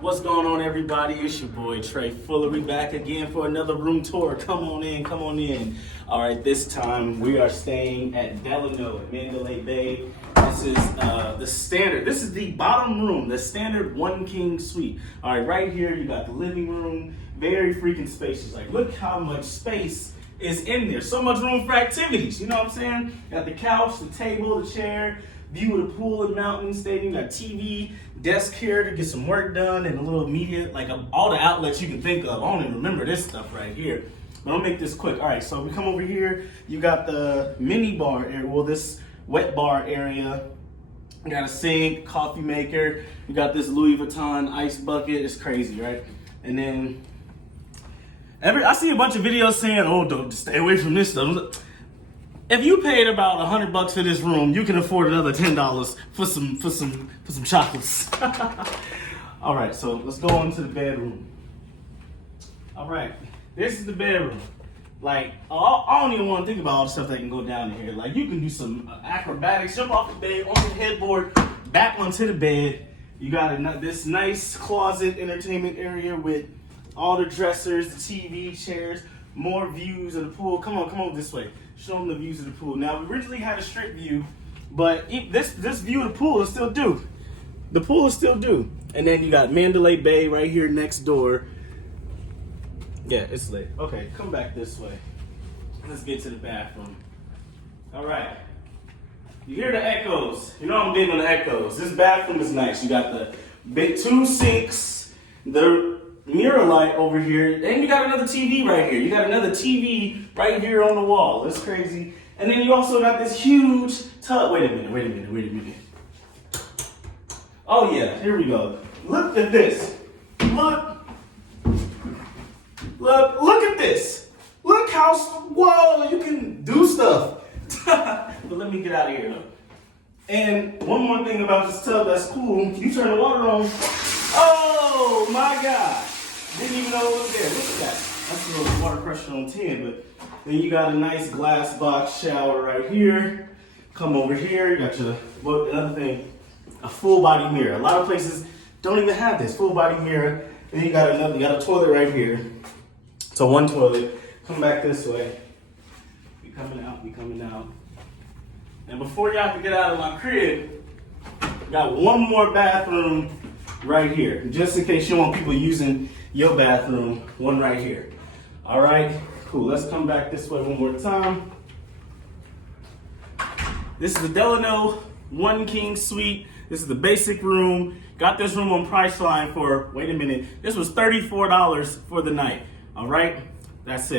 What's going on, everybody? It's your boy Trey Fuller. We back again for another room tour. Come on in, come on in. All right, this time we are staying at Delano at Mandalay Bay. This is the standard. This is the bottom room, the standard one king suite. All right, right here you got the living room, very freaking spacious. Like, look how much space is in there. So much room for activities. You know what I'm saying? Got the couch, the table, the chair. View of the pool and mountain stadium. Got TV, desk here to get some work done, and a little media, like all the outlets you can think of. I don't even remember this stuff right here. But I'll make this quick. All right, so we come over here. You got the mini bar area. Well, this wet bar area. You got a sink, coffee maker. You got this Louis Vuitton ice bucket. It's crazy, right? And then I see a bunch of videos saying, "Oh, don't stay away from this stuff." If you paid about $100 for this room, you can afford another $10 for some chocolates. All right, so let's go on to the bedroom. All right, this is the bedroom. Like, I don't even want to think about all the stuff that can go down in here. Like, you can do some acrobatics, jump off the bed, on the headboard, back onto the bed. You got this nice closet entertainment area with all the dressers, the TV, chairs, more views of the pool. Come on this way. Show them the views of the pool. Now, we originally had a straight view, but this view of the pool is still due. The pool is still due. And then you got Mandalay Bay right here next door. Yeah, it's lit. Okay, come back this way. Let's get to the bathroom. All right. You hear the echoes. You know I'm big on the echoes. This bathroom is nice. You got the big 2 sinks, the mirror light over here, and you got another TV right here. You got another TV right here on the wall. That's crazy. And then you also got this huge tub. Wait a minute. Oh yeah, here we go. Look at this. Look at this. Look how, whoa, you can do stuff. But let me get out of here though. And one more thing about this tub that's cool. You turn the water on. Oh my God. Didn't even know it was there. Look at that. That's a little water pressure on 10, but then you got a nice glass box shower right here. Come over here, you got your, another thing, a full body mirror. A lot of places don't even have this full body mirror. Then you got a toilet right here. So one toilet. Come back this way. We coming out. And before y'all can get out of my crib, got one more bathroom right here, just in case you don't want people using your bathroom. One right here. All right, cool. Let's come back this way one more time. This is the Delano One King Suite. This is the basic room. Got this room on Priceline for, wait a minute, this was $34 for the night. All right, that's it.